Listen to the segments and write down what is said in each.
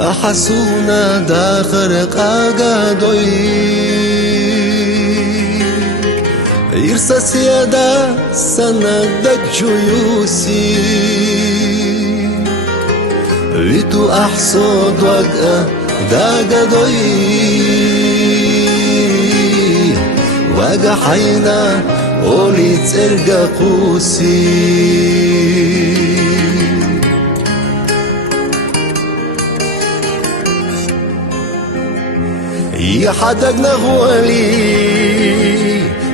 حسونا داخر قاقادوي إرسا سيادا سندك جيوسي ويتو أحسود وقا داقادوي وقا حينا أولي ترقى قوسي يا حدق نغولي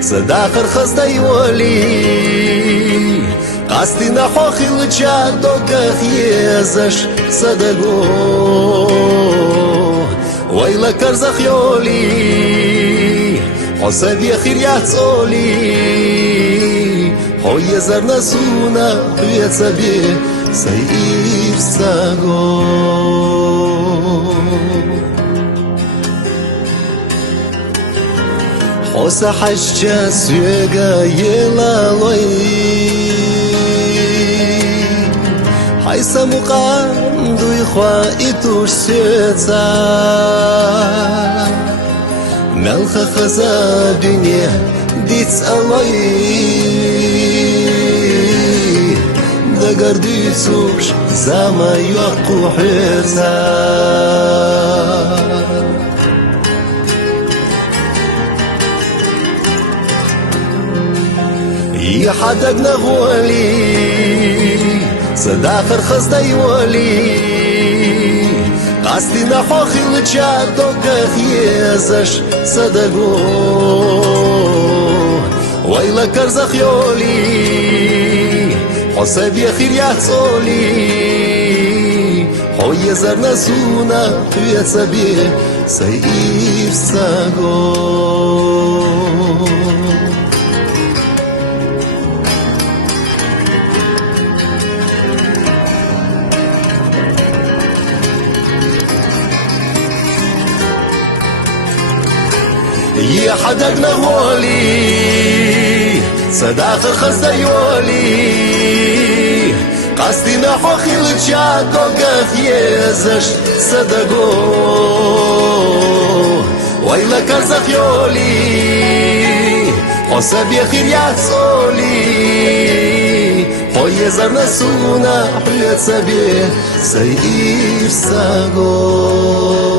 صداخر خصدي ولي قصدي نحوخي لجادو كخيزش صدقو ويلا كرزخ يولي حساب يخير يعطولي هو يزر نسونا ويتسبي سيئر ساقو حوسا حشجا سويقا يلالوي حيسا مقام دو إخوة إتوش سيتا ملخ خزا دنيا ديت ألوي دقر ديتوش زاما يوقو حيرتا يا حدق نغولي صداخر خصدي ولي قصدي نحوخي لجادو كخيزش صدقو ويلا كرزخ يولي حساب يخير يعطولي هو يزر نسونا ويتسبي سيئر ساقو يا حدق نغولي صداخر خصدي ولي قصدي نحوخي لجادو قخيزش صدقو ويلا كرزخ يولي حساب يخير يعطولي هو يزر نسونا ويتسبي سيئر ساقو